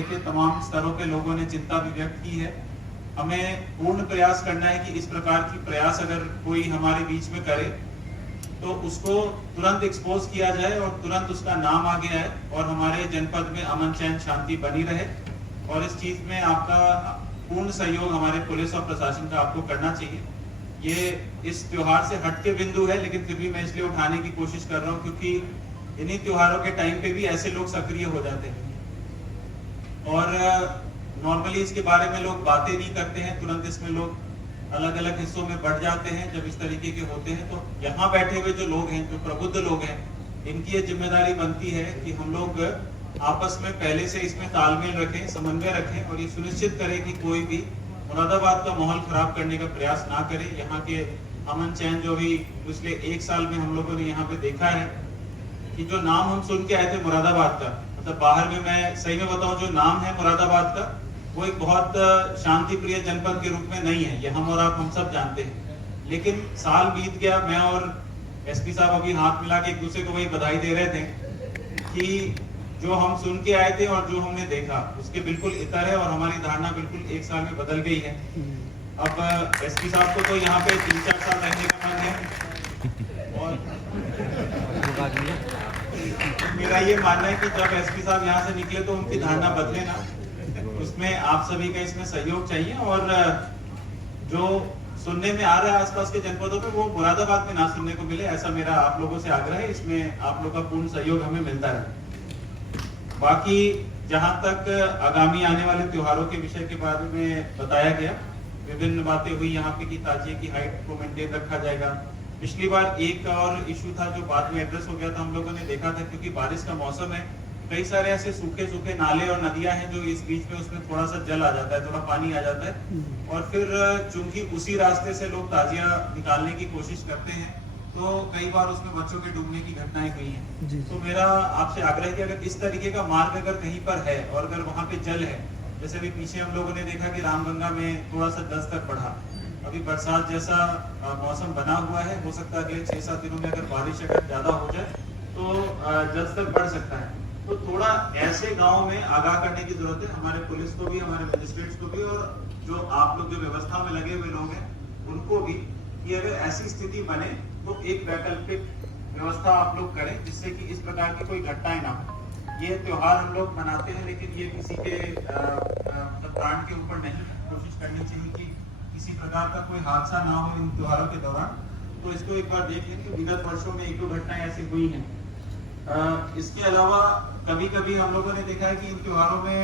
के तमाम स्तरों के लोगों ने चिंता भी व्यक्त की है। हमें पूर्ण प्रयास करना है कि इस प्रकार की प्रयास अगर कोई हमारे बीच में करे तो उसको तुरंत एक्सपोज किया जाए और तुरंत उसका नाम आगे आए और हमारे जनपद में अमन चैन शांति बनी रहे। और इस चीज में आपका पूर्ण सहयोग हमारे पुलिस और प्रशासन का आपको करना चाहिए। ये इस त्योहार से हटके बिंदु है, लेकिन फिर भी मैं इसलिए उठाने की कोशिश कर रहा हूँ क्योंकि इन्हीं त्योहारों के टाइम पे भी ऐसे लोग सक्रिय हो जाते हैं और नॉर्मली इसके बारे में लोग बातें नहीं करते हैं, तुरंत इसमें लोग अलग अलग हिस्सों में बढ़ जाते हैं जब इस तरीके के होते हैं। तो यहाँ बैठे हुए जो लोग हैं, जो प्रबुद्ध लोग हैं, इनकी ये जिम्मेदारी बनती है कि हम लोग आपस में पहले से इसमें तालमेल रखें, समन्वय रखें और ये सुनिश्चित करें कि कोई भी मुरादाबाद का माहौल खराब करने का प्रयास ना करे। यहाँ के अमन चैन जो भी पिछले 1 साल में हम लोगों ने यहाँ पे देखा है कि जो नाम हम सुन के आए थे मुरादाबाद का, मतलब बाहर में मैं सही में बताऊं, जो नाम है मुरादाबाद का वो एक बहुत शांति प्रिय जनपद के रूप में नहीं है, ये हम और आप हम सब जानते हैं। लेकिन साल बीत गया, मैं और एसपी साहब अभी हाथ मिला के एक दूसरे को वही बधाई दे रहे थे कि जो हम सुन के आए थे और जो हमने देखा उसके बिल्कुल इतर है और हमारी धारणा बिल्कुल 1 साल में बदल गई है। अब एसपी साहब को तो यहाँ पे 3-4 साल रहने का मन है और मेरा ये मानना है कि जब एसपी साहब यहाँ से निकले तो उनकी धारणा बदले ना, उसमें आप सभी का इसमें सहयोग चाहिए। और जो सुनने में आ रहा है आसपास के जनपदों में वो मुरादाबाद में ना सुनने को मिले, ऐसा मेरा आप लोगों से आग्रह है। इसमें आप लोगों का पूर्ण सहयोग हमें मिलता है। बाकी जहां तक आगामी आने वाले त्योहारों के विषय के बारे में बताया गया, विभिन्न बातें हुई यहाँ पे कि ताजिए की हाइट को मेंटेन रखा जाएगा। पिछली बार एक और इशू था जो बाद में एड्रेस हो गया था, हम लोगों ने देखा था क्योंकि बारिश का मौसम है, कई सारे ऐसे सूखे सूखे नाले और नदियां हैं जो इस बीच में उसमें थोड़ा सा जल आ जाता है, थोड़ा पानी आ जाता है और फिर चूंकि उसी रास्ते से लोग ताजिया निकालने की कोशिश करते हैं तो कई बार उसमें बच्चों के डूबने की घटनाएं हुई हैं। तो मेरा आपसे आग्रह है कि अगर इस तरीके का मार्ग अगर कहीं पर है और अगर वहां पे जल है, जैसे अभी पीछे हम लोगों ने देखा कि रामगंगा में थोड़ा सा जलस्तर बढ़ा, अभी बरसात जैसा मौसम बना हुआ है, हो सकता है अगले 6-7 दिनों में अगर बारिश अगर ज्यादा हो जाए तो जलस्तर बढ़ सकता है। तो थोड़ा ऐसे गाँव में आगाह करने की जरूरत है, हमारे पुलिस को भी, हमारे मजिस्ट्रेट्स को भी और जो आप लोग जो व्यवस्था में लगे हुए लोग हैं उनको भी, कि अगर ऐसी स्थिति बने तो एक वैकल्पिक व्यवस्था आप लोग करें जिससे कि इस प्रकार की कोई घटनाएं ना हो। ये त्योहार हम लोग मनाते हैं लेकिन ये किसी के मतलब प्राण के ऊपर नहीं, कोशिश करनी चाहिए कि किसी प्रकार का कोई हादसा ना हो इन त्योहारों के दौरान। तो इसको एक बार देख लें कि विगत वर्षों में 1-2 घटनाएं ऐसी हुई हैं। इसके अलावा कभी कभी हम लोगों ने देखा है कि इन त्योहारों में